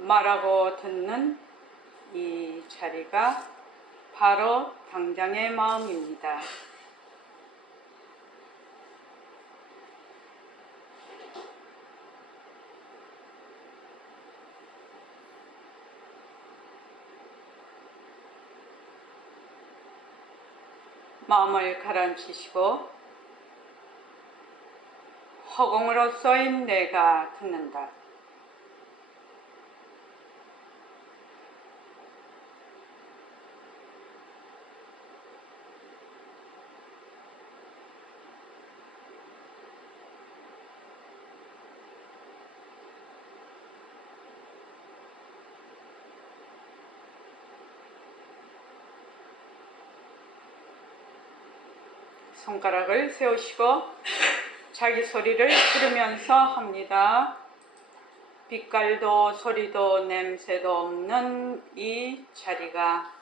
말하고 듣는 이 자리가 바로 당장의 마음입니다. 마음을 가라앉히시고 허공으로서인 내가 듣는다. 손가락을 세우시고 자기 소리를 들으면서 합니다. 빛깔도 소리도 냄새도 없는 이 자리가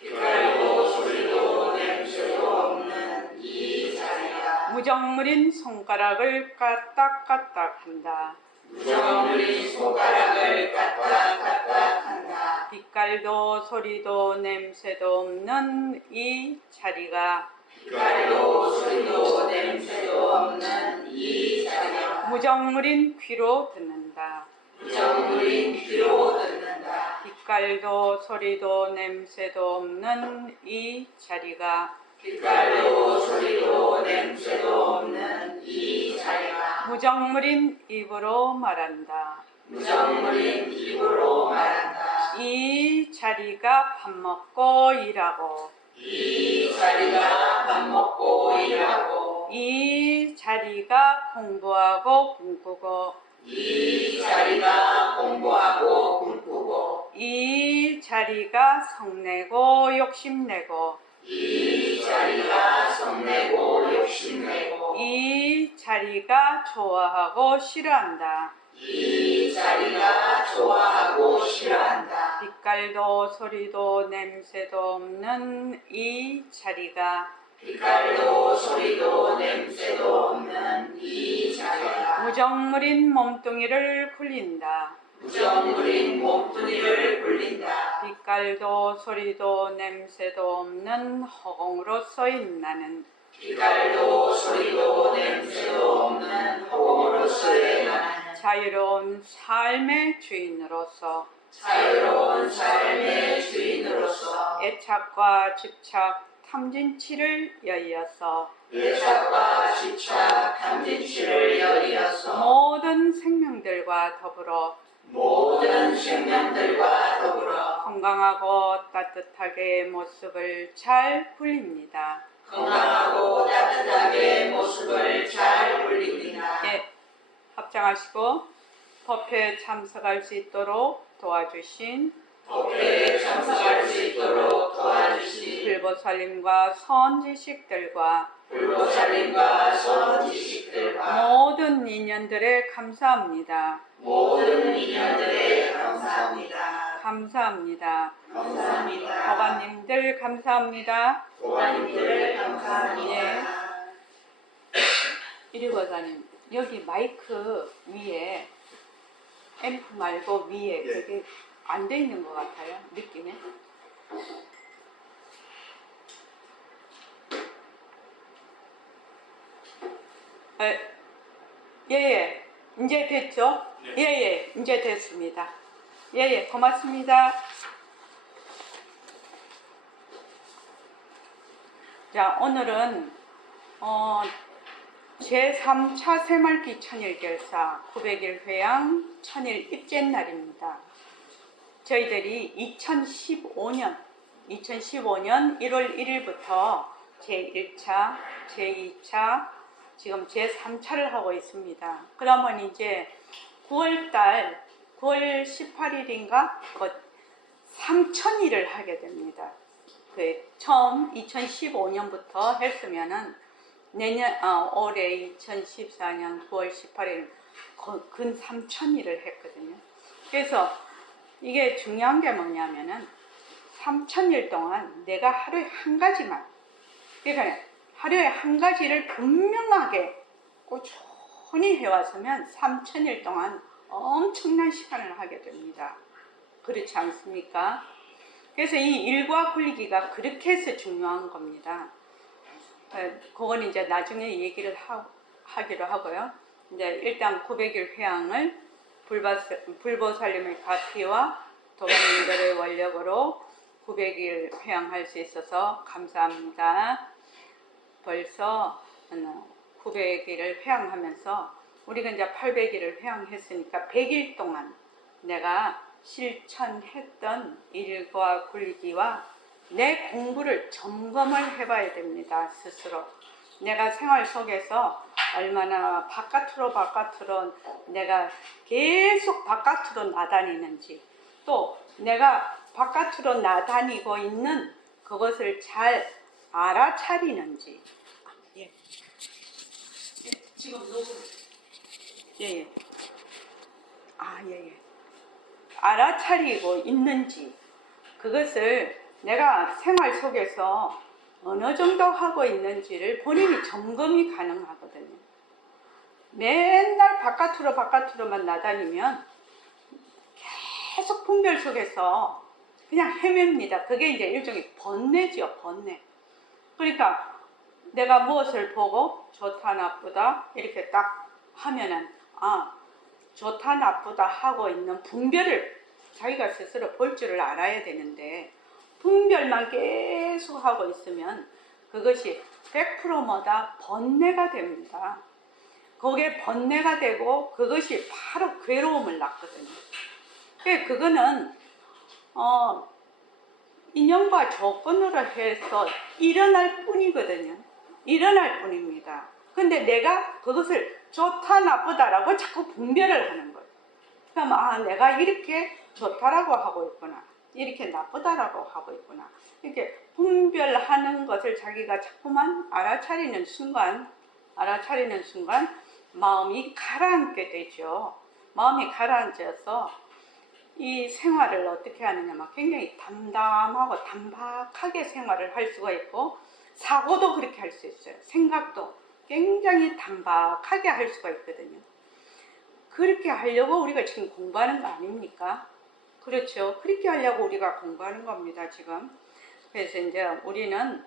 빛깔도 소리도 냄새도 없는 이 자리가 무정물인 손가락을 까딱까딱 한다. 무정물인 손가락을 까딱까딱 한다. 빛깔도 소리도 냄새도 없는 이 자리가 빛깔도 소리도 냄새도 없는 이 자리가 무정물인 귀로 듣는다. 무정물인 귀로 듣는다. 빛깔도 소리도 냄새도 없는 이 자리가 빛깔도 소리도 냄새도 없는 이 자리가 무정물인 입으로 말한다. 무정물인 입으로 말한다. 이 자리가 밥 먹고 일하고 이 자리가 밥 먹고 일하고 이 자리가 공부하고 꿈꾸고 이 자리가 공부하고 꿈꾸고 이 자리가 성내고 욕심내고 이 자리가 성내고 욕심내고 이 자리가 좋아하고 싫어한다. 이 자리가 좋아하고 싫어한다. 빛깔도 소리도 냄새도 없는 이 자리가 빛깔도 소리도 냄새도 없는 이 자리가 무정물인 몸뚱이를 굴린다. 무정물인 몸뚱이를 굴린다. 빛깔도 소리도 냄새도 없는 허공으로서인 나는 빛깔도 소리도 냄새도 없는 허공으로서의 나는 자유로운 삶의 주인으로서 자유로운 삶의 주인으로서 애착과 집착, 탐진치를 여의어서 애착과 집착, 탐진치를 여의어서 모든 생명들과 더불어 모든 생명들과 더불어 건강하고 따뜻하게 모습을 잘 굴립니다. 건강하고 따뜻하게 모습을 잘 굴립니다. 예, 합장하시고 법회에 참석할 수 있도록 도와주신 법회에 참석할 수 있도록 도와주신 불보살님과 선지식들과 불보살님과 선지식들과 모든 인연들에 감사합니다. 모든 인연들에 감사합니다. 감사합니다. 감사합니다. 법안님들 감사합니다. 도반님들 감사합니다. 예. 이리고사님 여기 마이크 위에 앰프 말고 위에 예. 그게 안 돼 있는 것 같아요. 느낌에. 예예. 이제 됐죠? 네. 예예. 이제 됐습니다. 예예. 고맙습니다. 자, 오늘은 제3차 새말기 천일결사 900일 회양 천일 입제 날입니다. 저희들이 2015년 1월 1일부터 제1차, 제2차, 지금 제3차를 하고 있습니다. 그러면 이제 9월 18일인가? 3000일을 하게 됩니다. 처음 2015년부터 했으면은 올해 2014년 9월 18일 근 3000일을 했거든요. 그래서 이게 중요한 게 뭐냐면은 3000일 동안 내가 하루에 한 가지만, 그러니까 하루에 한 가지를 분명하게 꾸준히 해왔으면 3000일 동안 엄청난 시간을 하게 됩니다. 그렇지 않습니까? 그래서 이 일과 분리기가 그렇게 해서 중요한 겁니다. 그건 이제 나중에 얘기를 하기로 하고요. 이제 일단 900일 회양을 불보살님의 가피와 도반님들의 원력으로 900일 회양할 수 있어서 감사합니다. 벌써 900일을 회양하면서 우리가 이제 800일을 회양했으니까 100일 동안 내가 실천했던 일과 굴리기와 내 공부를 점검을 해봐야 됩니다. 스스로. 내가 생활 속에서 얼마나 바깥으로 내가 계속 바깥으로 나다니는지, 또 내가 바깥으로 나다니고 있는 그것을 잘 알아차리는지. 예. 지금 녹음. 예. 예. 알아차리고 있는지, 그것을 내가 생활 속에서 어느 정도 하고 있는지를 본인이 점검이 가능하거든요. 맨날 바깥으로만 나다니면 계속 분별 속에서 그냥 헤맵니다. 그게 이제 일종의 번뇌죠, 번뇌. 그러니까 내가 무엇을 보고 좋다 나쁘다 이렇게 딱 하면은 좋다 나쁘다 하고 있는 분별을 자기가 스스로 볼 줄을 알아야 되는데, 분별만 계속 하고 있으면 그것이 100%마다 번뇌가 됩니다. 그게 번뇌가 되고 그것이 바로 괴로움을 낳거든요. 그거는 인연과 조건으로 해서 일어날 뿐이거든요. 일어날 뿐입니다. 근데 내가 그것을 좋다 나쁘다라고 자꾸 분별을 하는 거예요. 그럼 내가 이렇게 좋다라고 하고 있구나, 이렇게 나쁘다라고 하고 있구나, 이렇게 분별하는 것을 자기가 자꾸만 알아차리는 순간 마음이 가라앉게 되죠. 마음이 가라앉아서 이 생활을 어떻게 하느냐면 굉장히 담담하고 담박하게 생활을 할 수가 있고, 사고도 그렇게 할 수 있어요. 생각도 굉장히 담박하게 할 수가 있거든요. 그렇게 하려고 우리가 지금 공부하는 거 아닙니까? 그렇죠. 그렇게 하려고 우리가 공부하는 겁니다, 지금. 그래서 이제 우리는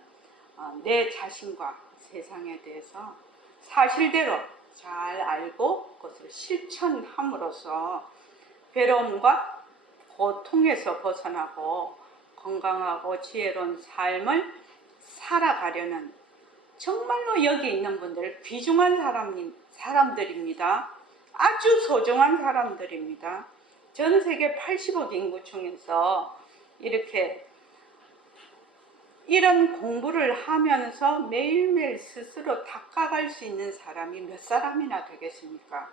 내 자신과 세상에 대해서 사실대로 잘 알고 그것을 실천함으로써 괴로움과 고통에서 벗어나고 건강하고 지혜로운 삶을 살아가려는, 정말로 여기 있는 분들 귀중한 사람들입니다. 아주 소중한 사람들입니다. 전 세계 80억 인구 중에서 이런 공부를 하면서 매일매일 스스로 닦아갈 수 있는 사람이 몇 사람이나 되겠습니까?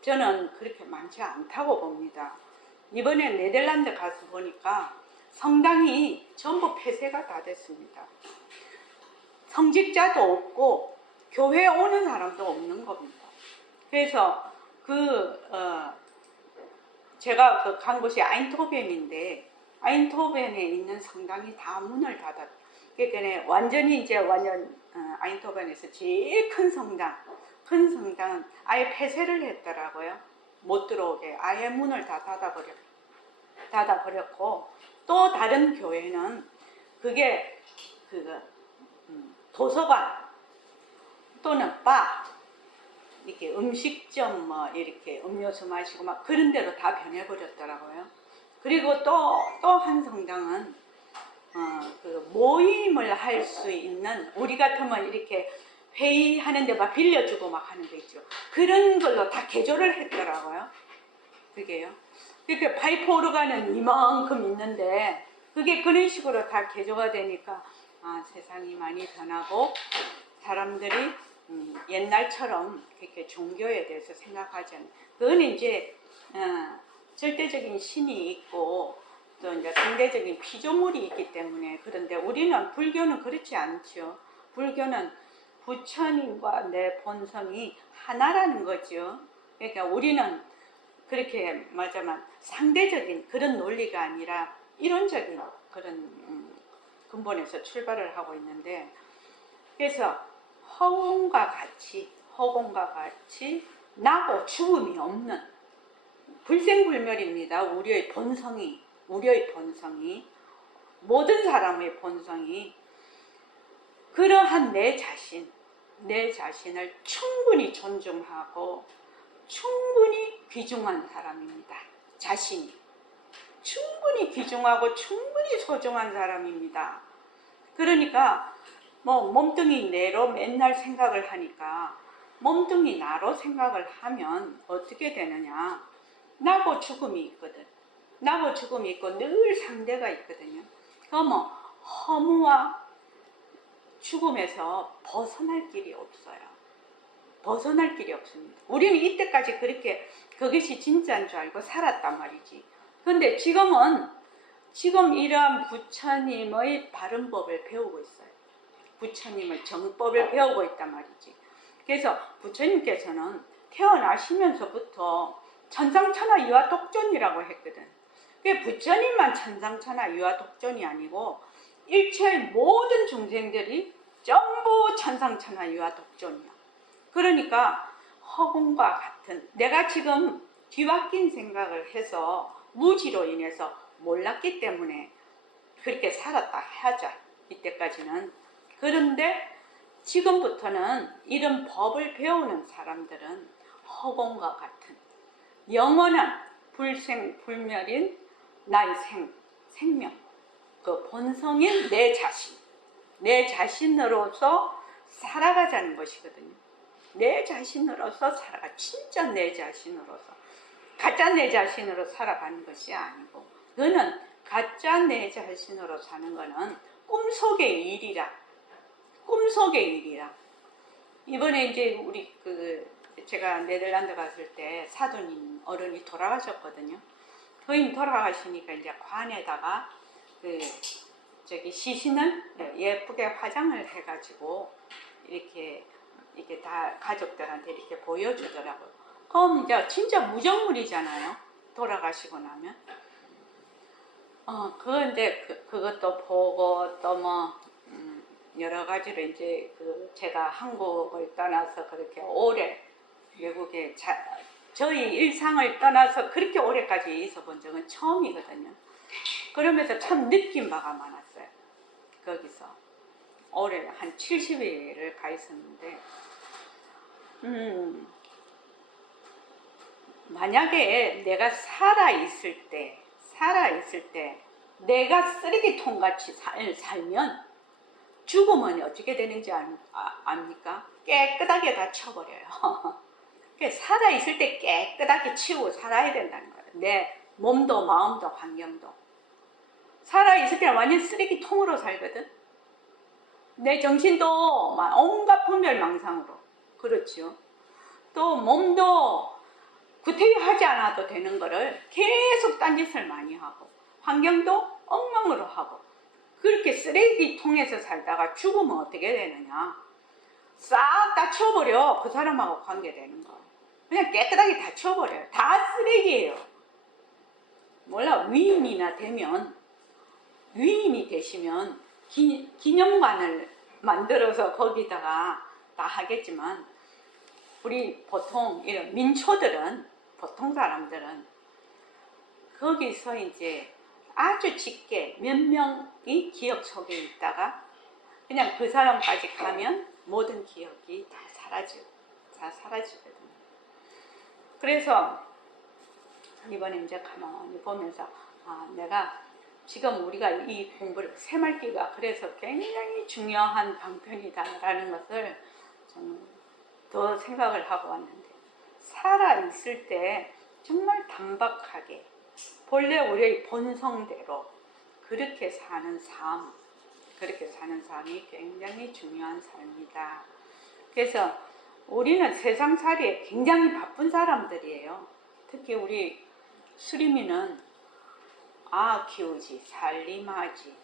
저는 그렇게 많지 않다고 봅니다. 이번에 네덜란드 가서 보니까 성당이 전부 폐쇄가 다 됐습니다. 성직자도 없고 교회에 오는 사람도 없는 겁니다. 그래서 제가 간 곳이 아인토벤인데, 아인토벤에 있는 성당이 다 문을 닫았어요. 그러니까 완전 아인토벤에서 제일 큰 성당은 아예 폐쇄를 했더라고요. 못 들어오게 아예 문을 다 닫아버렸고, 또 다른 교회는 그게 도서관 또는 바, 이렇게 음식점 이렇게 음료수 마시고 막 그런 데로 다 변해버렸더라고요. 그리고 또 한 성당은 모임을 할 수 있는, 우리 같으면 이렇게 회의하는데 막 빌려주고 막 하는 거 있죠. 그런 걸로 다 개조를 했더라고요. 그게요. 그렇게 파이프 오르가는 이만큼 있는데 그게 그런 식으로 다 개조가 되니까 세상이 많이 변하고 사람들이 옛날처럼 그렇게 종교에 대해서 생각하지 않는, 그건 이제 절대적인 신이 있고 또 이제 상대적인 피조물이 있기 때문에. 그런데 우리는 불교는 그렇지 않죠. 불교는 부처님과 내 본성이 하나라는 거죠. 그러니까 우리는 그렇게 말하자면 상대적인 그런 논리가 아니라 이론적인 그런 근본에서 출발을 하고 있는데, 그래서 허공과 같이 나고 죽음이 없는 불생불멸입니다. 우리의 본성이. 우리의 본성이, 모든 사람의 본성이 그러한 내 자신을 충분히 존중하고 충분히 귀중한 사람입니다. 자신이 충분히 귀중하고 충분히 소중한 사람입니다. 그러니까 뭐 몸뚱이 내로 맨날 생각을 하니까 몸뚱이 나로 생각을 하면 어떻게 되느냐, 나고 죽음이 있거든. 나고 죽음이 있고 늘 상대가 있거든요. 그러면 허무와 죽음에서 벗어날 길이 없어요. 벗어날 길이 없습니다. 우리는 이때까지 그렇게 그것이 진짜인 줄 알고 살았단 말이지. 근데 지금 이러한 부처님의 바른법을 배우고 있어요. 부처님의 정법을 배우고 있단 말이지. 그래서 부처님께서는 태어나시면서부터 천상천하 유아독존이라고 했거든. 그게 부처님만 천상천하 유아독존이 아니고 일체의 모든 중생들이 전부 천상천하 유아독존이야. 그러니까 허공과 같은, 내가 지금 뒤바뀐 생각을 해서 무지로 인해서 몰랐기 때문에 그렇게 살았다 하자, 이때까지는. 그런데 지금부터는 이런 법을 배우는 사람들은 허공과 같은 영원한 불생 불멸인 나의 생명, 그 본성인 내 자신으로서 살아가자는 것이거든요. 내 자신으로서 살아가, 진짜 내 자신으로서, 가짜 내 자신으로 살아가는 것이 아니고, 그는 가짜 내 자신으로 사는 거는 꿈속의 일이라. 꿈속의 일이라. 이번에 이제 우리 제가 네덜란드 갔을 때 사도님 어른이 돌아가셨거든요. 그인 돌아가시니까 이제 관에다가 시신을 예쁘게 화장을 해가지고 이렇게 다 가족들한테 이렇게 보여주더라고요. 그럼 이제 진짜 무정물이잖아요. 돌아가시고 나면. 그런데 그것도 보고 또 여러 가지로 이제 제가 한국을 떠나서 그렇게 오래 외국에 저희 일상을 떠나서 그렇게 오래까지 있어 본 적은 처음이거든요. 그러면서 참 느낀 바가 많았어요. 거기서 올해 한 70일을 가 있었는데, 만약에 내가 살아있을 때 내가 쓰레기통 같이 살면 죽으면 어떻게 되는지 압니까? 깨끗하게 다 쳐버려요. 살아있을 때 깨끗하게 치우고 살아야 된다는 거예요. 내 몸도 마음도 환경도. 살아있을 때는 완전 쓰레기통으로 살거든. 내 정신도 온갖 분별망상으로. 그렇죠. 또 몸도 구태의하지 않아도 되는 거를 계속 딴짓을 많이 하고, 환경도 엉망으로 하고, 그렇게 쓰레기통에서 살다가 죽으면 어떻게 되느냐, 싹 다 치워버려. 그 사람하고 관계되는 거 그냥 깨끗하게 다 치워버려요. 다 쓰레기예요. 몰라, 위인이 되시면 기념관을 만들어서 거기다가 다 하겠지만, 우리 보통 이런 민초들은, 보통 사람들은 거기서 이제 아주 짙게 몇 명이 기억 속에 있다가 그냥 그 사람까지 가면 모든 기억이 다 사라지거든요. 그래서 이번에 이제 가만히 보면서 내가 지금 우리가 이 공부를, 새말기가 그래서 굉장히 중요한 방편이다라는 것을 좀 더 생각을 하고 왔는데, 살아있을 때 정말 단박하게 본래 우리의 본성대로 그렇게 사는 삶이 굉장히 중요한 삶이다. 그래서 우리는 세상살이에 굉장히 바쁜 사람들이에요. 특히 우리 수리미는 키우지, 살림하지,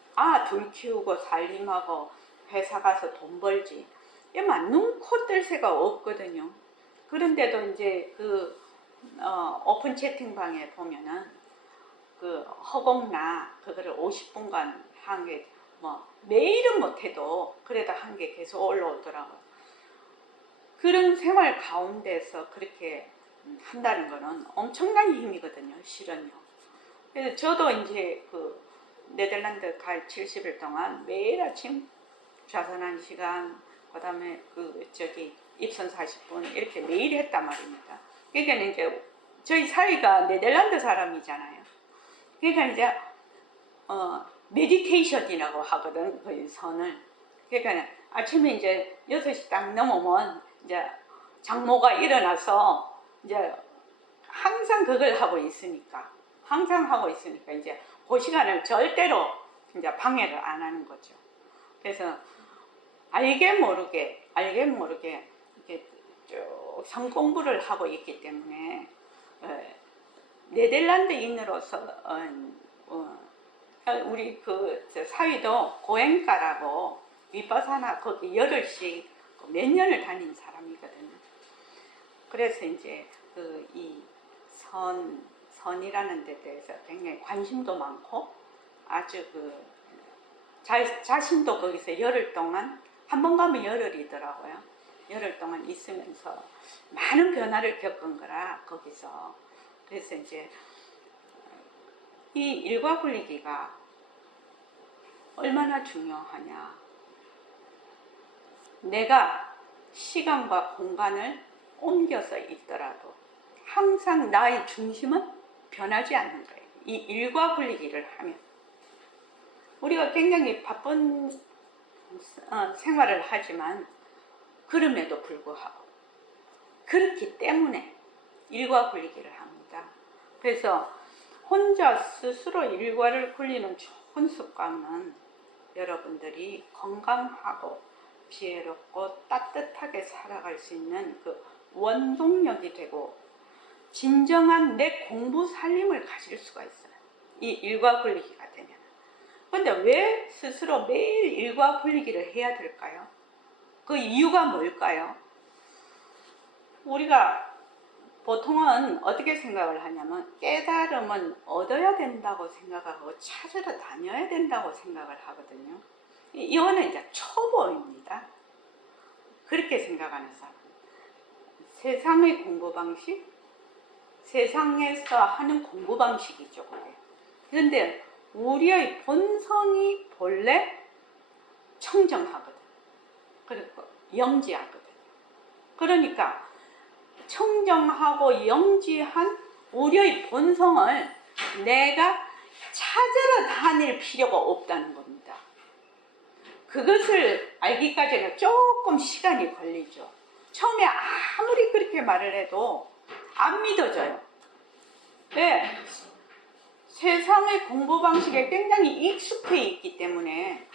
둘 키우고 살림하고 회사 가서 돈 벌지, 눈코 뜰 새가 없거든요. 그런데도 이제 오픈 채팅방에 보면은 허공나 그거를 50분간 한 게 매일은 못해도 그래도 한 게 계속 올라오더라고요. 그런 생활 가운데서 그렇게 한다는 거는 엄청난 힘이거든요, 실은요. 그래서 저도 이제 그 네덜란드 갈 70일 동안 매일 아침 좌선 1시간, 그다음에 그 저기 입선 40분 이렇게 매일 했단 말입니다. 그러니까 이제 저희 사위가 네덜란드 사람이잖아요. 그러니까 이제 메디테이션이라고 하거든, 그 선을. 그러니까 아침에 이제 6시 딱 넘으면 이제 장모가 일어나서 이제 항상 그걸 하고 있으니까, 이제 그 시간을 절대로 이제 방해를 안 하는 거죠. 그래서 알게 모르게 이렇게 쭉 성공부를 하고 있기 때문에 네덜란드인으로서 우리 그 사위도 고행가라고 위파사나 거기 열흘씩 몇 년을 다닌 사람이거든요. 그래서 이제 그 이 선이라는 데 대해서 굉장히 관심도 많고 아주 그 자신도 거기서 열흘 동안, 한 번 가면 열흘이더라고요. 열흘 동안 있으면서 많은 변화를 겪은 거라 거기서. 그래서 이제 이 일과 분리기가 얼마나 중요하냐. 내가 시간과 공간을 옮겨서 있더라도 항상 나의 중심은 변하지 않는 거예요. 이 일과 분리기를 하면. 우리가 굉장히 바쁜 생활을 하지만 그럼에도 불구하고 그렇기 때문에 일과 분리기를 합니다. 그래서 혼자 스스로 일과를 굴리는 좋은 습관은 여러분들이 건강하고 지혜롭고 따뜻하게 살아갈 수 있는 그 원동력이 되고 진정한 내 공부 살림을 가질 수가 있어요. 이 일과 분리기가 되면. 근데 왜 스스로 매일 일과 분리기를 해야 될까요? 그 이유가 뭘까요? 우리가 보통은 어떻게 생각을 하냐면 깨달음은 얻어야 된다고 생각하고 찾으러 다녀야 된다고 생각을 하거든요. 이거는 이제 초보입니다. 그렇게 생각하는 사람. 세상의 공부 방식, 세상에서 하는 공부 방식이죠, 그게. 그런데 우리의 본성이 본래 청정하거든. 그리고 영지하거든. 그러니까 청정하고 영지한 우리의 본성을 내가 찾으러 다닐 필요가 없다는 겁니다. 그것을 알기까지는 조금 시간이 걸리죠. 처음에 아무리 그렇게 말을 해도 안 믿어져요. 네. 세상의 공부 방식에 굉장히 익숙해 있기 때문에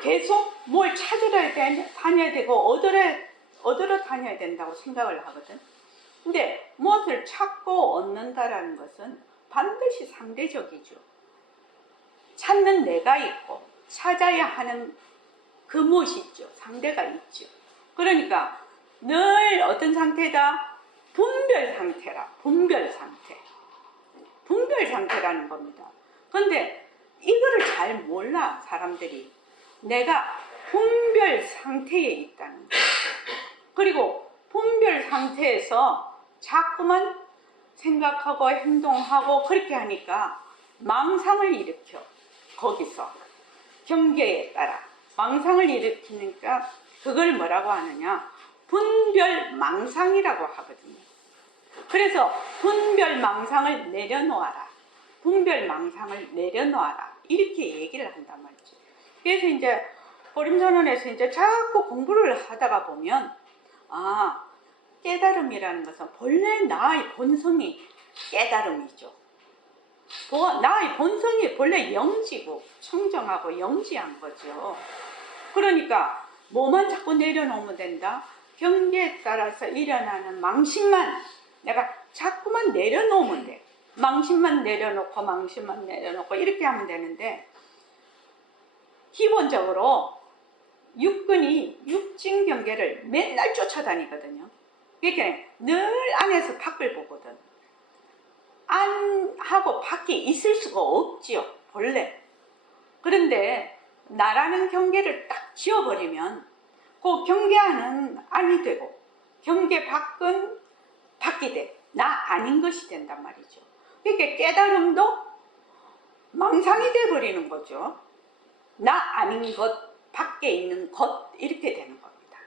계속 뭘 찾으러 다녀야 되고 얻으러 다녀야 된다고 생각을 하거든. 근데 무엇을 찾고 얻는다라는 것은 반드시 상대적이죠. 찾는 내가 있고 찾아야 하는 그 무엇이 있죠. 상대가 있죠. 그러니까 늘 어떤 상태다? 분별 상태라. 분별 상태라는 겁니다. 근데 이거를 잘 몰라 사람들이. 내가 분별 상태에 있다는 거예요. 그리고 분별 상태에서 자꾸만 생각하고 행동하고 그렇게 하니까 망상을 일으켜. 거기서 경계에 따라 망상을 일으키니까 그걸 뭐라고 하느냐? 분별망상이라고 하거든요. 그래서 분별망상을 내려놓아라. 분별망상을 내려놓아라. 이렇게 얘기를 한단 말이죠. 그래서 이제 보림선언에서 이제 자꾸 공부를 하다가 보면 깨달음이라는 것은 본래 나의 본성이 깨달음이죠. 나의 본성이 본래 영지고 청정하고 영지한 거죠. 그러니까 뭐만 자꾸 내려놓으면 된다? 경계에 따라서 일어나는 망신만 내가 자꾸만 내려놓으면 돼. 망신만 내려놓고 이렇게 하면 되는데 기본적으로 육근이 육진 경계를 맨날 쫓아다니거든요. 그러니까 늘 안에서 밖을 보거든. 안하고 밖이 있을 수가 없지요, 본래. 그런데 나라는 경계를 딱 지어버리면 그 경계 안은 안이 되고 경계 밖은 밖이 돼. 나 아닌 것이 된단 말이죠. 그러니까 깨달음도 망상이 돼버리는 거죠. 나 아닌 것, 밖에 있는 것, 이렇게 되는 겁니다.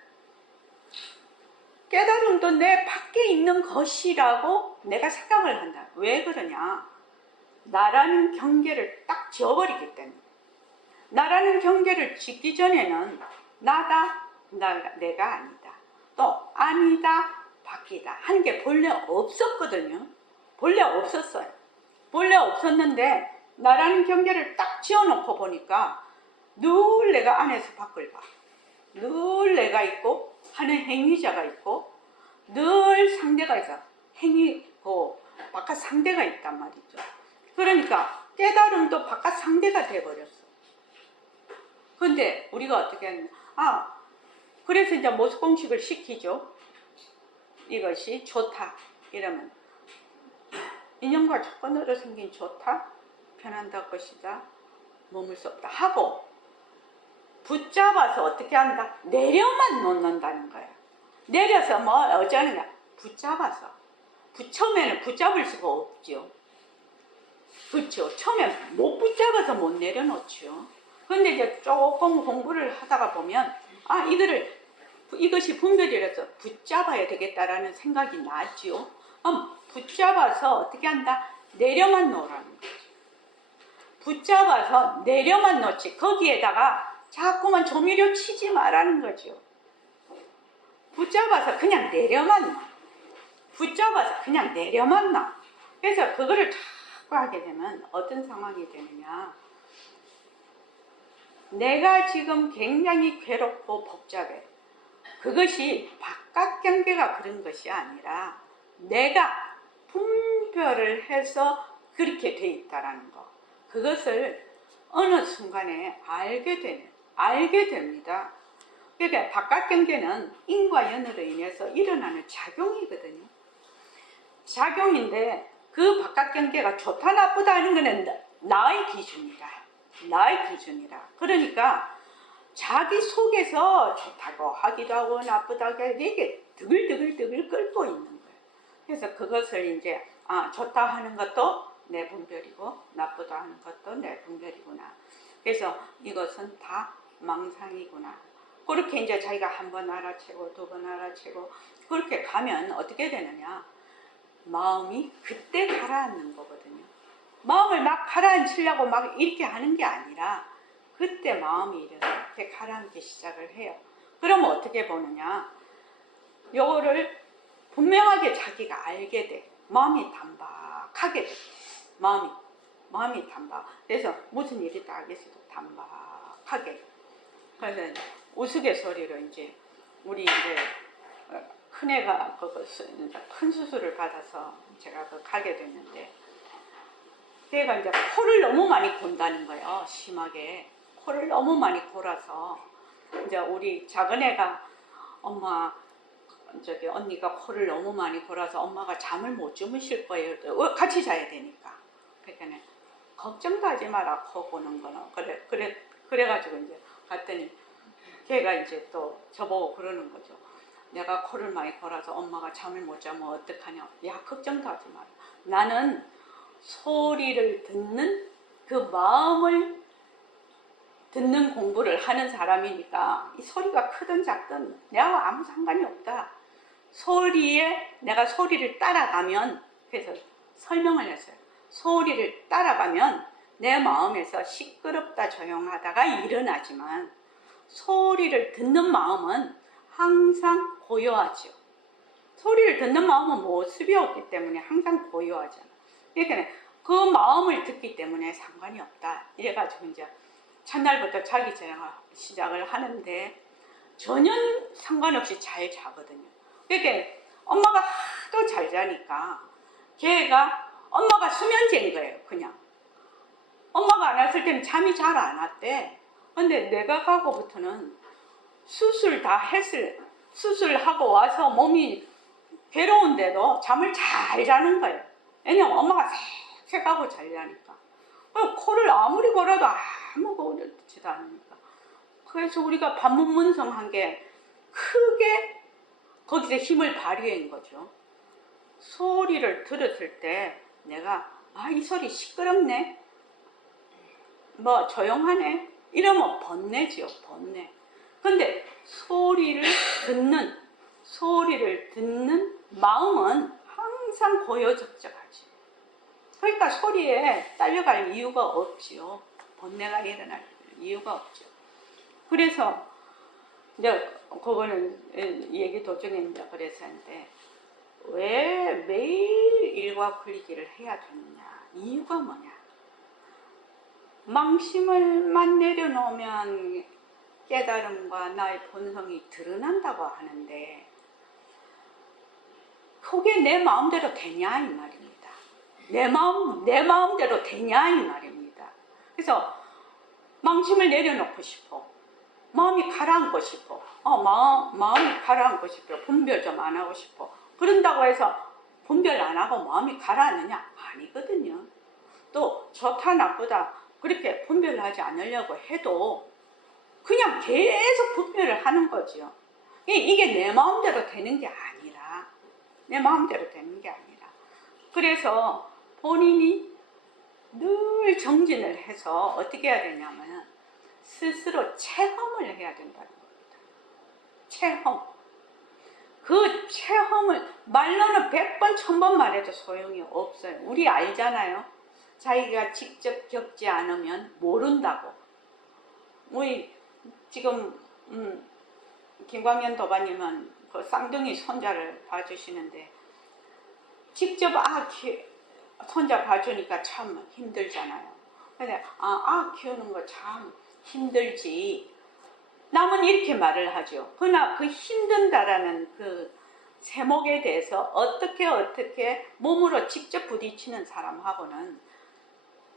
깨달음도 내 밖에 있는 것이라고 내가 생각을 한다. 왜 그러냐? 나라는 경계를 딱 지어버리기 때문에. 나라는 경계를 짓기 전에는 나다, 내가 아니다. 또 아니다, 밖이다 하는 게 본래 없었거든요. 본래 없었어요. 본래 없었는데 나라는 경계를 딱 지어놓고 보니까 늘 내가 안에서 밖을 봐. 늘 내가 있고 하는 행위자가 있고 늘 상대가 있어. 행위고 바깥 상대가 있단 말이죠. 그러니까 깨달음도 바깥 상대가 돼버렸어. 근데 우리가 어떻게 하냐? 그래서 이제 모습공식을 시키죠. 이것이 좋다 이러면 인연과 조건으로 생긴 좋다, 편한다 것이다, 머물 수 없다 하고 붙잡아서 어떻게 한다? 내려만 놓는다는 거예요. 내려서 뭐 어쩌느냐? 붙잡아서. 처음에는 붙잡을 수가 없죠. 그렇죠. 처음에 못 붙잡아서 못 내려놓죠. 근데 이제 조금 공부를 하다가 보면 이것이 분별이라서 붙잡아야 되겠다라는 생각이 나죠. 붙잡아서 어떻게 한다? 내려만 놓으라는 거죠. 붙잡아서 내려만 놓지. 거기에다가 자꾸만 조미료 치지 말라는 거죠. 붙잡아서 그냥 내려만 놔. 붙잡아서 그냥 내려만 놔. 그래서 그거를 자꾸 하게 되면 어떤 상황이 되느냐. 내가 지금 굉장히 괴롭고 복잡해. 그것이 바깥 경계가 그런 것이 아니라 내가 분별을 해서 그렇게 돼 있다라는 거. 그것을 어느 순간에 알게 됩니다. 그러니까 바깥 경계는 인과 연으로 인해서 일어나는 작용이거든요. 작용인데 그 바깥 경계가 좋다 나쁘다 하는 것은 나의 기준이다. 나의 기준이라. 그러니까 자기 속에서 좋다고 하기도 하고 나쁘다고 하기도 이게 드글드글 끓고 있는 거예요. 그래서 그것을 이제 좋다 하는 것도 내 분별이고 나쁘다 하는 것도 내 분별이구나. 그래서 이것은 다 망상이구나. 그렇게 이제 자기가 한 번 알아채고 두 번 알아채고 그렇게 가면 어떻게 되느냐. 마음이 그때 가라앉는 거거든요. 마음을 막 가라앉히려고 막 이렇게 하는 게 아니라 그때 마음이 이렇게 가라앉기 시작을 해요. 그러면 어떻게 보느냐. 요거를 분명하게 자기가 알게 돼. 마음이 단박하게 돼. 마음이 단박. 그래서 무슨 일이 딱 있어도 단박하게. 그래서 우스갯소리로 이제 우리 이제 큰애가 큰 수술을 받아서 제가 가게 됐는데 걔가 이제 코를 너무 많이 곤다는 거예요. 심하게 코를 너무 많이 골아서 이제 우리 작은애가 엄마 언니가 코를 너무 많이 골아서 엄마가 잠을 못 주무실 거예요. 같이 자야 되니까. 그러니까 걱정도 하지 마라 코 고는 거는. 그래가지고 이제 갔더니 걔가 이제 또 저보고 그러는 거죠. 내가 코를 많이 골아서 엄마가 잠을 못 자면 어떡하냐. 야 걱정도 하지 마라. 나는 소리를 듣는 그 마음을 듣는 공부를 하는 사람이니까 이 소리가 크든 작든 내가 아무 상관이 없다. 내가 소리를 따라가면, 그래서 설명을 했어요. 소리를 따라가면 내 마음에서 시끄럽다 조용하다가 일어나지만 소리를 듣는 마음은 항상 고요하죠. 소리를 듣는 마음은 모습이 없기 때문에 항상 고요하잖아. 그러니까 그 마음을 듣기 때문에 상관이 없다. 이래가지고 이제 첫날부터 자기 시작을 하는데 전혀 상관없이 잘 자거든요. 그러니까 엄마가 하도 잘 자니까 걔가 엄마가 수면제인 거예요. 그냥 엄마가 안 왔을 때는 잠이 잘 안 왔대. 근데 내가 가고부터는 수술하고 와서 몸이 괴로운데도 잠을 잘 자는 거예요. 왜냐면 엄마가 색색하고 잘 자니까. 코를 아무리 골아도 아무것도 않으니까. 그래서 우리가 반문문성한 게 크게 거기서 힘을 발휘한 거죠. 소리를 들었을 때 내가 이 소리 시끄럽네. 뭐 조용하네 이러면 번뇌지요, 번뇌. 근데 소리를 듣는 마음은 항상 고요적적하지. 그러니까 소리에 딸려갈 이유가 없지요. 번뇌가 일어날 이유가 없죠. 그래서 이제 그거는 얘기 도중에 이제 그랬었는데, 왜 매일 일과 굴리기를 해야 되느냐? 이유가 뭐냐? 망심을만 내려놓으면 깨달음과 나의 본성이 드러난다고 하는데, 그게 내 마음대로 되냐 이 말입니다. 내 마음대로 되냐 이 말입니다. 그래서 망심을 내려놓고 싶어. 마음이 가라앉고 싶어. 마음이 가라앉고 싶어. 분별 좀 안 하고 싶어. 그런다고 해서 분별 안 하고 마음이 가라앉느냐? 아니거든요. 또 좋다 나쁘다 그렇게 분별을 하지 않으려고 해도 그냥 계속 분별을 하는 거지요. 이게 내 마음대로 되는 게 아니라, 그래서 본인이 늘 정진을 해서 어떻게 해야 되냐면 스스로 체험을 해야 된다는 겁니다. 체험. 그 체험을 말로는 100번, 1000번 말해도 소용이 없어요. 우리 알잖아요. 자기가 직접 겪지 않으면 모른다고. 우리 지금 김광현 도반님은 그 쌍둥이 손자를 봐주시는데, 직접 손자 봐주니까 참 힘들잖아요. 근데 키우는 거 참 힘들지. 남은 이렇게 말을 하죠. 그러나 그 힘든다라는 그 세목에 대해서 어떻게 몸으로 직접 부딪히는 사람하고는,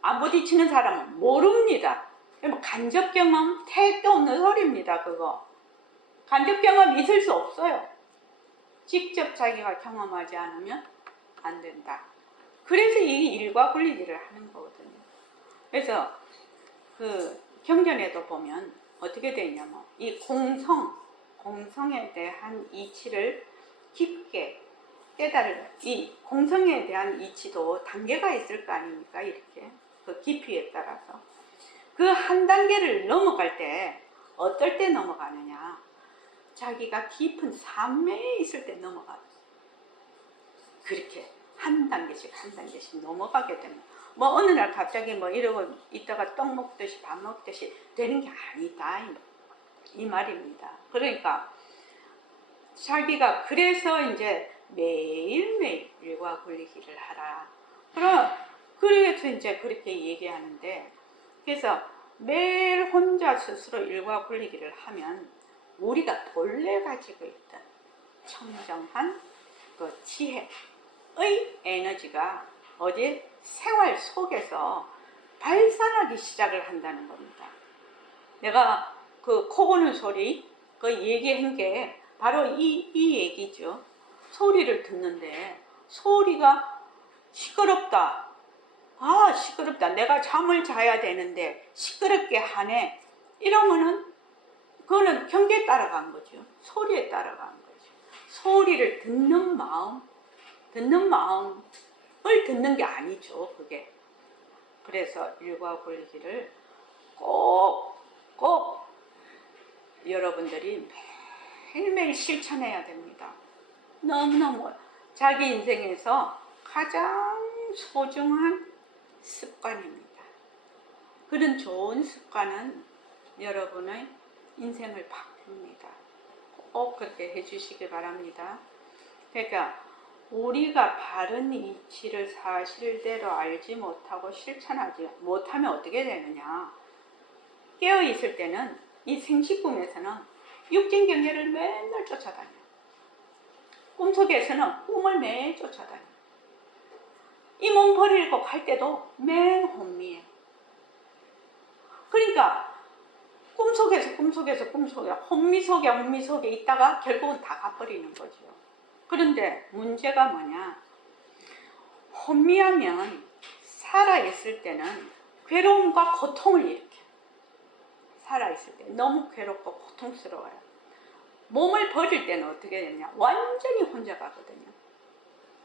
안 부딪히는 사람은 모릅니다. 간접 경험 택도 없는 소리입니다. 그거 간접 경험 있을 수 없어요. 직접 자기가 경험하지 않으면 안 된다. 그래서 이 일과 분리기를 하는 거거든요. 그래서 그 경전에도 보면 어떻게 되냐면, 이 공성에 대한 이치를 깊게 깨달을, 이 공성에 대한 이치도 단계가 있을 거 아닙니까? 이렇게 그 깊이에 따라서 그 한 단계를 넘어갈 때 어떨 때 넘어가느냐? 자기가 깊은 산매에 있을 때 넘어가요. 그렇게 한 단계씩 넘어가게 되면, 뭐 어느 날 갑자기 뭐 이러고 있다가 떡 먹듯이 밥 먹듯이 되는 게 아니다 이 말입니다. 그러니까 자기가 그래서 이제 매일매일 일과 굴리기를 하라. 그래서 이제 그렇게 얘기하는데, 그래서 매일 혼자 스스로 일과 굴리기를 하면 우리가 본래 가지고 있던 청정한 그 지혜의 에너지가 어디 생활 속에서 발산하기 시작을 한다는 겁니다. 내가 그 코 고는 소리 그 얘기한 게 바로 이 얘기죠. 소리를 듣는데 소리가 시끄럽다. 시끄럽다. 내가 잠을 자야 되는데 시끄럽게 하네. 이러면은 그거는 경계에 따라간 거죠. 소리에 따라간 거죠. 소리를 듣는 마음을 듣는 게 아니죠. 그게. 그래서 일과 굴기를 꼭 여러분들이 매일매일 실천해야 됩니다. 너무너무 자기 인생에서 가장 소중한 습관입니다. 그런 좋은 습관은 여러분의 인생을 바꿉니다. 꼭 그렇게 해주시기 바랍니다. 그러니까 우리가 바른 이치를 사실대로 알지 못하고 실천하지 못하면 어떻게 되느냐? 깨어있을 때는 이 생식꿈에서는 육진 경계를 맨날 쫓아다녀. 꿈속에서는 꿈을 매일 쫓아다녀. 이 몸 버리고 갈 때도 맨 혼미해. 그러니까 꿈속에 혼미 속에 있다가 결국은 다 가버리는 거죠. 그런데 문제가 뭐냐? 혼미하면 살아있을 때는 괴로움과 고통을 일으켜. 살아있을 때 너무 괴롭고 고통스러워요. 몸을 버릴 때는 어떻게 되냐? 완전히 혼자 가거든요.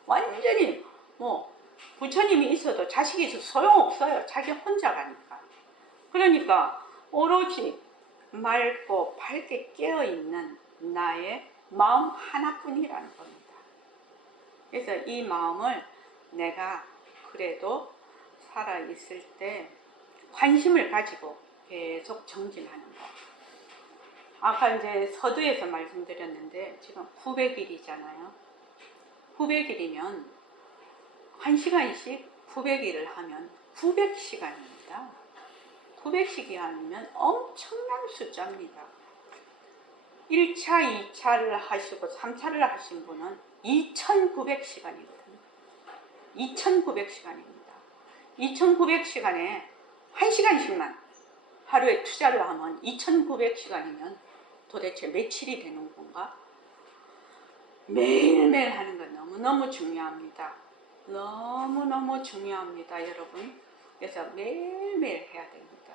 완전히 부처님이 있어도 자식이 있어도 소용없어요. 자기 혼자 가니까. 그러니까 오로지 맑고 밝게 깨어있는 나의 마음 하나뿐이라는 겁니다. 그래서 이 마음을 내가 그래도 살아있을 때 관심을 가지고 계속 정진하는 거. 아까 이제 서두에서 말씀드렸는데 지금 900일이잖아요. 900일이면 1시간씩 900일을 하면 900시간입니다. 900시간이면 엄청난 숫자입니다. 1차, 2차를 하시고 3차를 하신 분은 2900시간이거든요. 2900시간입니다. 2900시간에 1시간씩만 하루에 투자를 하면 2900시간이면 도대체 며칠이 되는 건가? 매일매일 하는 건 너무너무 중요합니다. 너무너무 중요합니다, 여러분. 그래서 매일매일 해야 됩니다.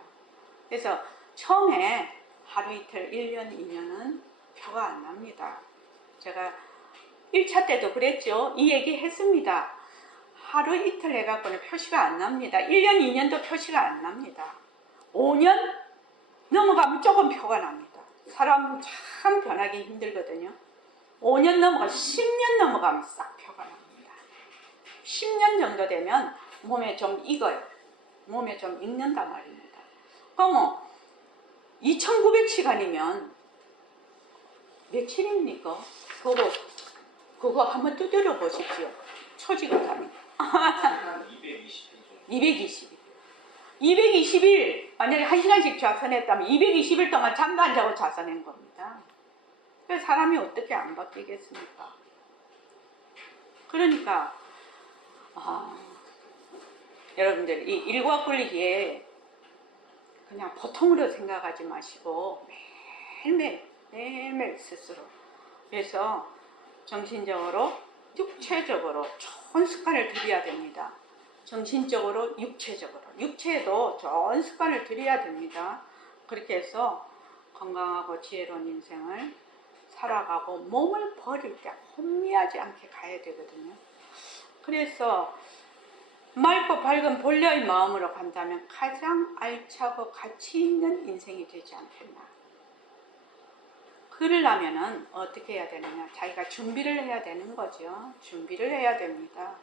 그래서 처음에 하루 이틀, 1년, 2년은 표가 안 납니다. 제가 1차 때도 그랬죠. 이 얘기 했습니다. 하루 이틀 해갖고는 표시가 안 납니다. 1년, 2년도 표시가 안 납니다. 5년 넘어가면 조금 표가 납니다. 사람 참 변하기 힘들거든요. 5년 넘어가 10년 넘어가면 싹 표가 납니다. 10년 정도 되면 몸에 좀 익어요. 몸에 좀 익는단 말입니다. 그럼 2900시간이면 며칠입니까? 그거 한번 두드려 보십시오. 초지근감이 220일. 220일 만약에 1시간씩 좌선했다면 220일 동안 잠도 안 자고 좌선한 겁니다. 그래서 사람이 어떻게 안 바뀌겠습니까? 그러니까 여러분들 이 일과 굴리기에 그냥 보통으로 생각하지 마시고 매일매일 스스로, 그래서 정신적으로 육체적으로 좋은 습관을 들여야 됩니다. 정신적으로 육체적으로, 육체에도 좋은 습관을 들여야 됩니다. 그렇게 해서 건강하고 지혜로운 인생을 살아가고 몸을 버릴 때 혼미하지 않게 가야 되거든요. 그래서 맑고 밝은 본래의 마음으로 간다면 가장 알차고 가치 있는 인생이 되지 않겠나. 그러려면은 어떻게 해야 되느냐? 자기가 준비를 해야 되는 거죠. 준비를 해야 됩니다.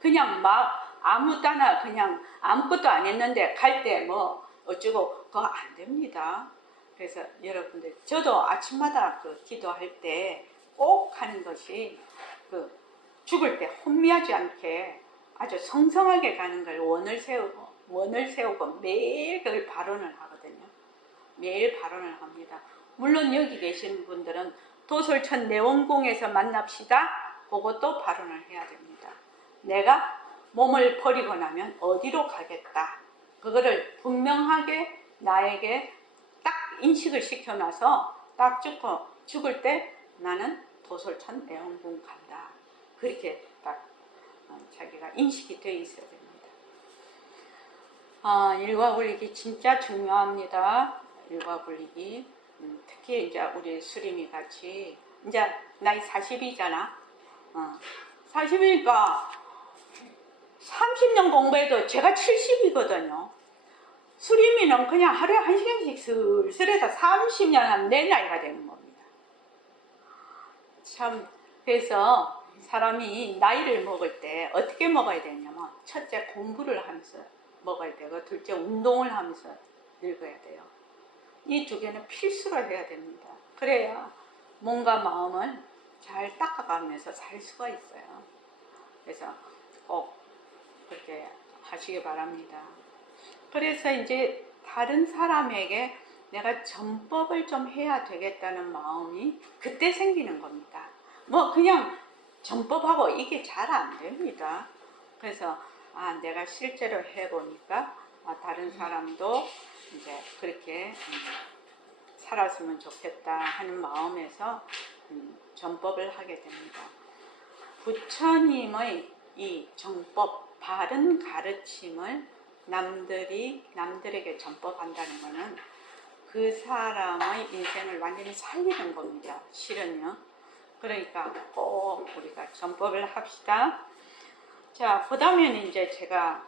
그냥 막 아무 따나 그냥 아무것도 안 했는데 갈 때 뭐 어쩌고 그거 안 됩니다. 그래서 여러분들, 저도 아침마다 그 기도할 때 꼭 하는 것이 그 죽을 때 혼미하지 않게 아주 성성하게 가는 걸 원을 세우고 매일 그걸 발언을 하거든요. 매일 발언을 합니다. 물론 여기 계신 분들은 도솔천 내원궁에서 만납시다. 그것도 발언을 해야 됩니다. 내가 몸을 버리고 나면 어디로 가겠다. 그거를 분명하게 나에게 딱 인식을 시켜놔서 딱 죽을 때 나는 도솔천 내원궁 간다. 그렇게 딱 자기가 인식이 되어 있어야 됩니다. 일과 굴리기 진짜 중요합니다. 일과 굴리기. 특히 이제 우리 수림이 같이 이제 나이 40이잖아. 40이니까 30년 공부해도 제가 70이거든요. 수림이는 그냥 하루에 1시간씩 슬슬해서 30년 하면 내 나이가 되는 겁니다. 참, 그래서 사람이 나이를 먹을 때 어떻게 먹어야 되냐면, 첫째 공부를 하면서 먹어야 되고, 둘째 운동을 하면서 늙어야 돼요. 이 두 개는 필수로 해야 됩니다. 그래야 몸과 마음을 잘 닦아가면서 살 수가 있어요. 그래서 꼭 그렇게 하시기 바랍니다. 그래서 이제 다른 사람에게 내가 전법을 좀 해야 되겠다는 마음이 그때 생기는 겁니다. 뭐 그냥 전법하고 이게 잘 안 됩니다. 그래서 내가 실제로 해보니까 다른 사람도 이제 그렇게 살았으면 좋겠다 하는 마음에서 전법을 하게 됩니다. 부처님의 이 정법, 바른 가르침을 남들에게 전법한다는 것은 그 사람의 인생을 완전히 살리는 겁니다. 실은요. 그러니까 꼭 우리가 전법을 합시다. 자, 그 다음에는 이제 제가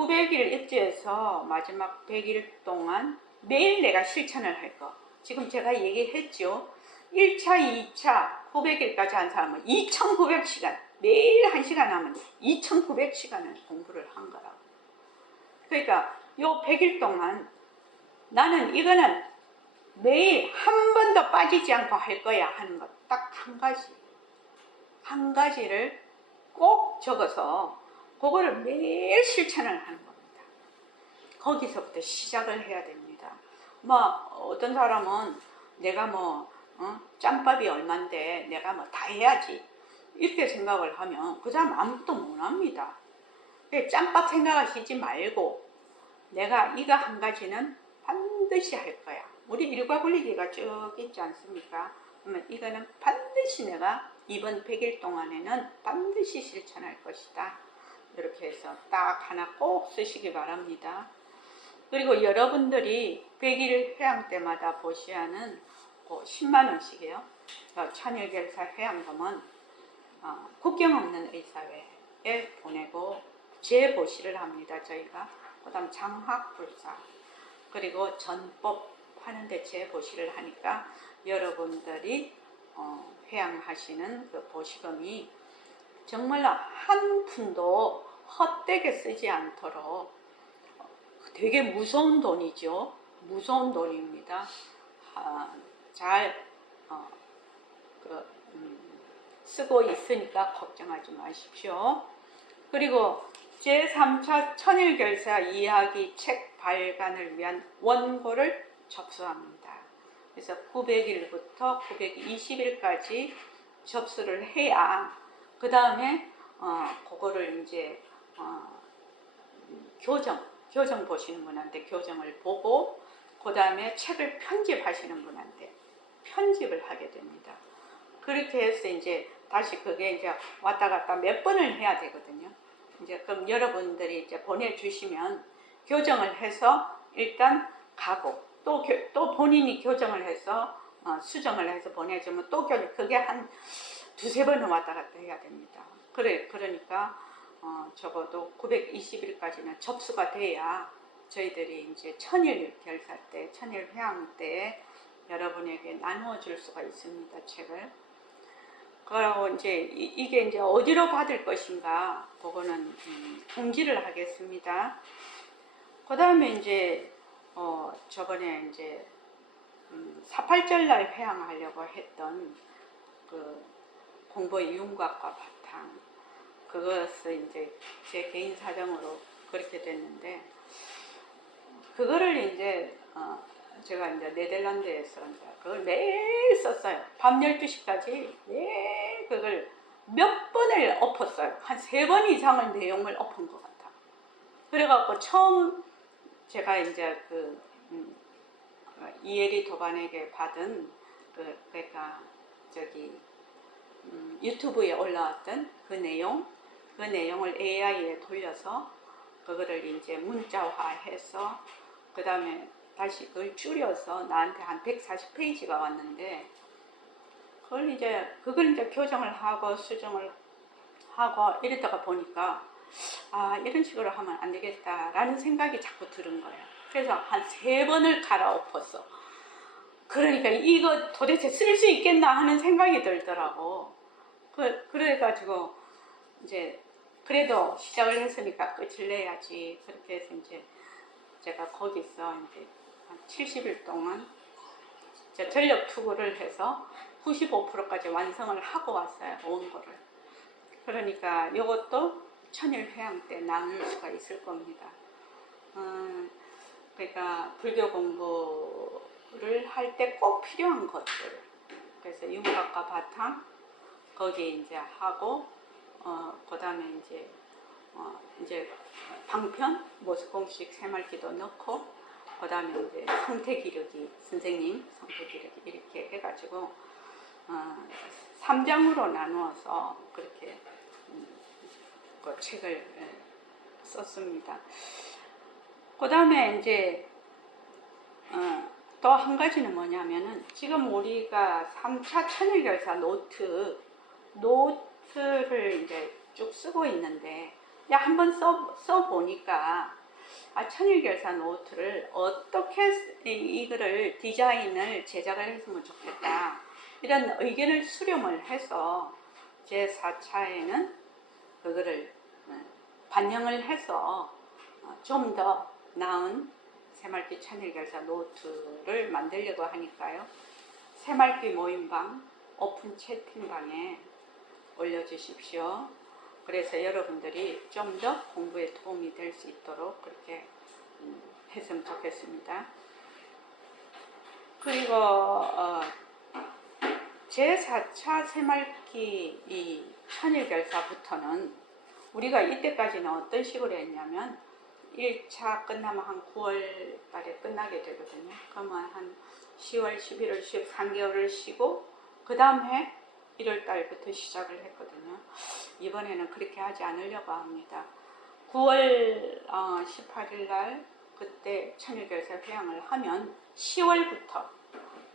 900일 입주해서 마지막 100일 동안 매일 내가 실천을 할 거. 지금 제가 얘기했죠. 1차, 2차, 900일까지 한 사람은 2,900시간, 매일 1시간 하면 2,900시간을 공부를 한 거라고. 그러니까 요 100일 동안 나는 이거는 매일 한 번도 빠지지 않고 할 거야 하는 것 딱 한 가지. 한 가지를 꼭 적어서 그거를 매일 실천을 하는 겁니다. 거기서부터 시작을 해야 됩니다. 뭐 어떤 사람은 내가 뭐 짬밥이 얼만데 내가 뭐 다 해야지 이렇게 생각을 하면 그 사람 아무것도 못합니다. 짬밥 생각하시지 말고 내가 이거 한 가지는 반드시 할 거야. 우리 일과 굴리기가 쭉 있지 않습니까? 그러면 이거는 반드시 내가 이번 100일 동안에는 반드시 실천할 것이다. 이렇게 해서 딱 하나 꼭 쓰시기 바랍니다. 그리고 여러분들이 100일 회양 때마다 보시하는 10만원씩이에요. 천일결사 회양금은 국경 없는 의사회에 보내고 재보시를 합니다. 저희가. 그 다음 장학불사 그리고 전법 하는데 재보시를 하니까 여러분들이 회양하시는 그 보시금이 정말로 한 푼도 헛되게 쓰지 않도록 되게 무서운 돈이죠. 무서운 돈입니다. 잘 쓰고 있으니까 걱정하지 마십시오. 그리고 제3차 천일결사 이야기 책 발간을 위한 원고를 접수합니다. 그래서 900일부터 920일까지 접수를 해야 그 다음에 그거를 이제 교정 보시는 분한테 교정을 보고 그 다음에 책을 편집하시는 분한테 편집을 하게 됩니다. 그렇게 해서 이제 다시 그게 이제 왔다 갔다 몇 번을 해야 되거든요. 이제 그럼 여러분들이 이제 보내주시면 교정을 해서 일단 가고 또 본인이 교정을 해서 수정을 해서 보내주면 또 그게 한 두세 번은 왔다 갔다 해야 됩니다. 그러니까 적어도 920일까지는 접수가 돼야 저희들이 이제 천일 결사 때, 천일 회양 때 여러분에게 나누어 줄 수가 있습니다. 책을. 그리고 이제 이게 이제 어디로 받을 것인가 그거는 통지를 하겠습니다. 그 다음에 이제 저번에 이제 4.8절날 회양하려고 했던 그 공보의 윤곽과 바탕 그것을 이제 제 개인 사정으로 그렇게 됐는데 그거를 이제 제가 이제 네덜란드에서 이제 그걸 매일 썼어요. 밤 12시까지 매일 그걸 몇 번을 엎었어요. 한 3번 이상을 내용을 엎은 것 같아. 그래갖고 처음 제가 이제 이혜리 도반에게 받은 그러니까 저기 유튜브에 올라왔던 그 내용을 AI에 돌려서 그거를 이제 문자화해서 그 다음에 다시 그걸 줄여서 나한테 한 140페이지가 왔는데 그걸 이제 교정을 하고 수정을 하고 이러다가 보니까 이런 식으로 하면 안 되겠다라는 생각이 자꾸 드는 거예요. 그래서 한 3번을 갈아엎었어. 그러니까 이거 도대체 쓸 수 있겠나 하는 생각이 들더라고. 그래가지고 이제 그래도 시작을 했으니까 끝을 내야지. 그렇게 해서 이제 제가 거기서 이제 한 70일 동안 전력 투구를 해서 95%까지 완성을 하고 왔어요. 원고를. 그러니까 이것도 천일 회양 때 나눌 수가 있을 겁니다. 그러니까 불교 공부를 할 때 꼭 필요한 것들. 그래서 윤곽과 바탕 거기 이제 하고 그 다음에 이제 방편 모습공식 새말기도 넣고 그 다음에 이제 성태기력이 선생님 성태기력이 이렇게 해가지고 3장으로 나누어서 그렇게 그 책을 썼습니다. 그 다음에 이제 또 한 가지는 뭐냐면은 지금 우리가 3차 천일결사 노트를 이제 쭉 쓰고 있는데 야, 한번 써보니까 천일결사 노트를 어떻게 이거를 디자인을 제작을 했으면 좋겠다, 이런 의견을 수렴을 해서 제 4차에는 그거를 반영을 해서 좀 더 나은 새말기 천일결사 노트를 만들려고 하니까요. 새말기 모임방 오픈 채팅방에 올려주십시오. 그래서 여러분들이 좀 더 공부에 도움이 될 수 있도록 그렇게 했으면 좋겠습니다. 그리고 제4차 새말기 이 천일결사부터는 우리가 이때까지는 어떤 식으로 했냐면 1차 끝나면 한 9월 달에 끝나게 되거든요. 그러면 한 10월, 11월, 12월 3개월을 쉬고 그 다음 해 1월 달부터 시작을 했거든요. 이번에는 그렇게 하지 않으려고 합니다. 9월 18일 날 그때 천일결사 회양을 하면 10월부터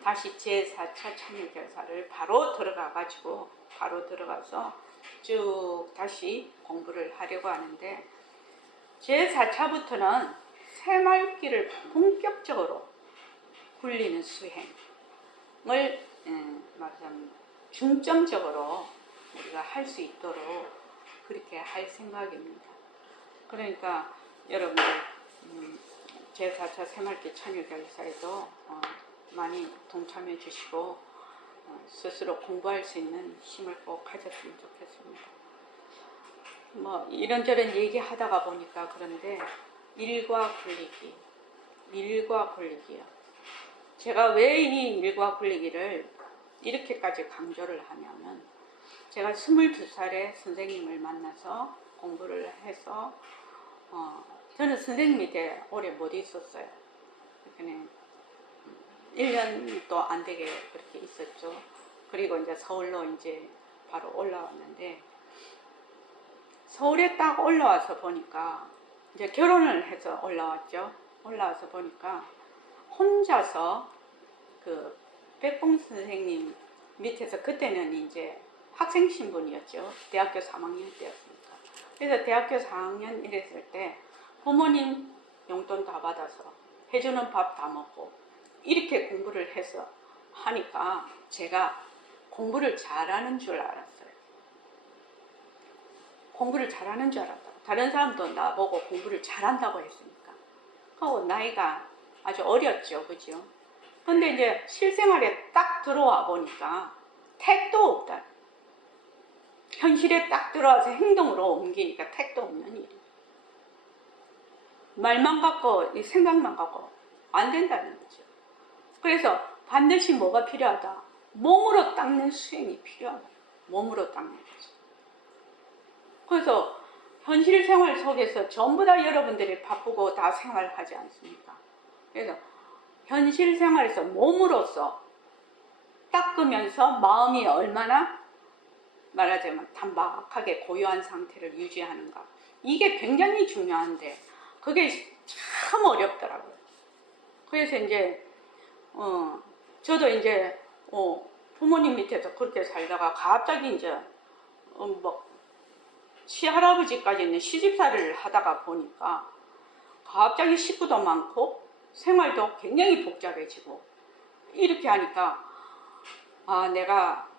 다시 제4차 천일결사를 바로 들어가서 쭉 다시 공부를 하려고 하는데, 제4차부터는 새말기를 본격적으로 굴리는 수행을 말하자면 중점적으로 우리가 할 수 있도록 그렇게 할 생각입니다. 그러니까 여러분들 제4차 새말기 천일결사에도 많이 동참해 주시고 스스로 공부할 수 있는 힘을 꼭 가졌으면 좋겠습니다. 뭐 이런저런 얘기하다가 보니까 그런데 일과 굴리기요. 제가 왜 이 일과 굴리기를 이렇게까지 강조를 하냐면, 제가 22살에 선생님을 만나서 공부를 해서 저는 선생님 밑에 오래 못 있었어요. 그냥 1년도 안 되게 그렇게 있었죠. 그리고 이제 서울로 이제 바로 올라왔는데, 서울에 딱 올라와서 보니까 이제 결혼을 해서 올라왔죠. 올라와서 보니까 혼자서 그 백봉 선생님 밑에서, 그때는 이제 학생 신분이었죠. 대학교 3학년 때였으니까. 그래서 대학교 4학년 이랬을 때 부모님 용돈 다 받아서 해주는 밥 다 먹고 이렇게 공부를 해서 하니까 제가 공부를 잘하는 줄 알았어요. 공부를 잘하는 줄 알았다. 다른 사람도 나보고 공부를 잘한다고 했으니까. 하고 나이가 아주 어렸죠, 그죠? 근데 이제 실생활에 딱 들어와 보니까 택도 없다. 현실에 딱 들어와서 행동으로 옮기니까 택도 없는 일이. 말만 갖고, 생각만 갖고 안 된다는 거죠. 그래서 반드시 뭐가 필요하다? 몸으로 닦는 수행이 필요하다. 몸으로 닦는 거죠. 그래서 현실 생활 속에서 전부 다 여러분들이 바쁘고 다 생활하지 않습니까? 그래서 현실 생활에서 몸으로서 닦으면서 마음이 얼마나 말하자면 단박하게 고요한 상태를 유지하는가, 이게 굉장히 중요한데 그게 참 어렵더라고요. 그래서 이제 저도 이제 부모님 밑에서 그렇게 살다가 갑자기 이제 뭐 시할아버지까지는 시집살이를 하다가 보니까 갑자기 식구도 많고 생활도 굉장히 복잡해지고 이렇게 하니까 내가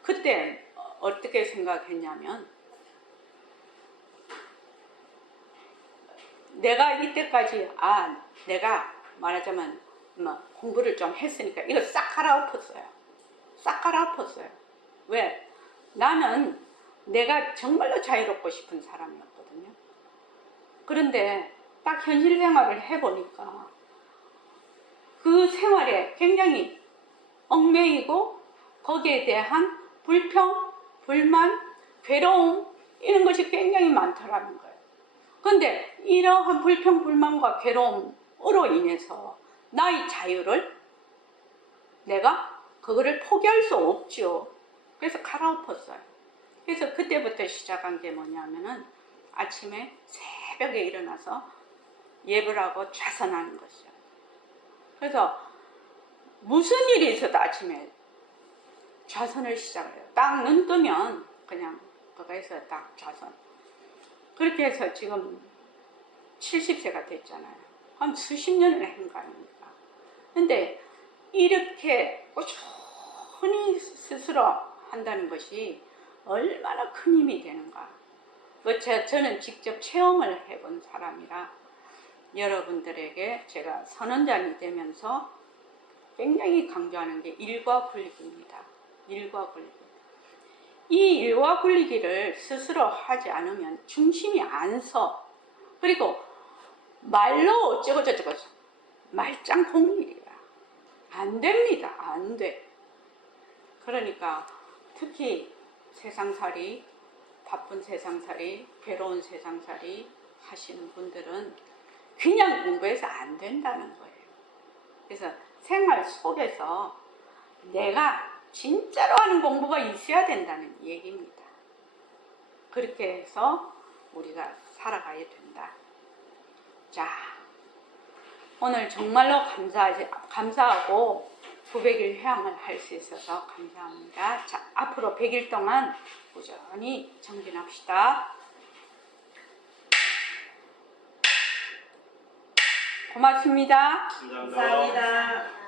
그때 어떻게 생각했냐면, 내가 이때까지 내가 말하자면 공부를 좀 했으니까 이거 싹 갈아엎었어요. 싹 갈아엎었어요. 왜? 나는 내가 정말로 자유롭고 싶은 사람이었거든요. 그런데 딱 현실 생활을 해보니까 그 생활에 굉장히 얽매이고 거기에 대한 불평, 불만, 괴로움, 이런 것이 굉장히 많더라는 거예요. 그런데 이러한 불평, 불만과 괴로움으로 인해서 나의 자유를 내가 그거를 포기할 수 없죠. 그래서 갈아엎었어요. 그래서 그때부터 시작한 게 뭐냐면은 아침에 새벽에 일어나서 예불 하고 좌선하는 것이죠. 그래서 무슨 일이 있어도 아침에 좌선을 시작해요. 딱 눈 뜨면 그냥 거기에서 딱 좌선. 그렇게 해서 지금 70세가 됐잖아요. 한 수십 년을 한 거 아닙니까? 근데 이렇게 꾸준히 스스로 한다는 것이 얼마나 큰 힘이 되는가. 저는 직접 체험을 해본 사람이라 여러분들에게 제가 선언장이 되면서 굉장히 강조하는 게 일과 굴리기입니다. 일과 굴리기. 이 일과 굴리기를 스스로 하지 않으면 중심이 안 서. 그리고 말로 어쩌고 저쩌고 말짱콩일이야. 안 됩니다. 안 돼. 그러니까 특히 세상살이, 바쁜 세상살이, 괴로운 세상살이 하시는 분들은 그냥 공부해서 안 된다는 거예요. 그래서 생활 속에서 내가 진짜로 하는 공부가 있어야 된다는 얘기입니다. 그렇게 해서 우리가 살아가야 된다. 자, 오늘 정말로 감사하고 900일 회양을 할 수 있어서 감사합니다. 자, 앞으로 100일 동안 꾸준히 정진합시다. 고맙습니다. 감사합니다.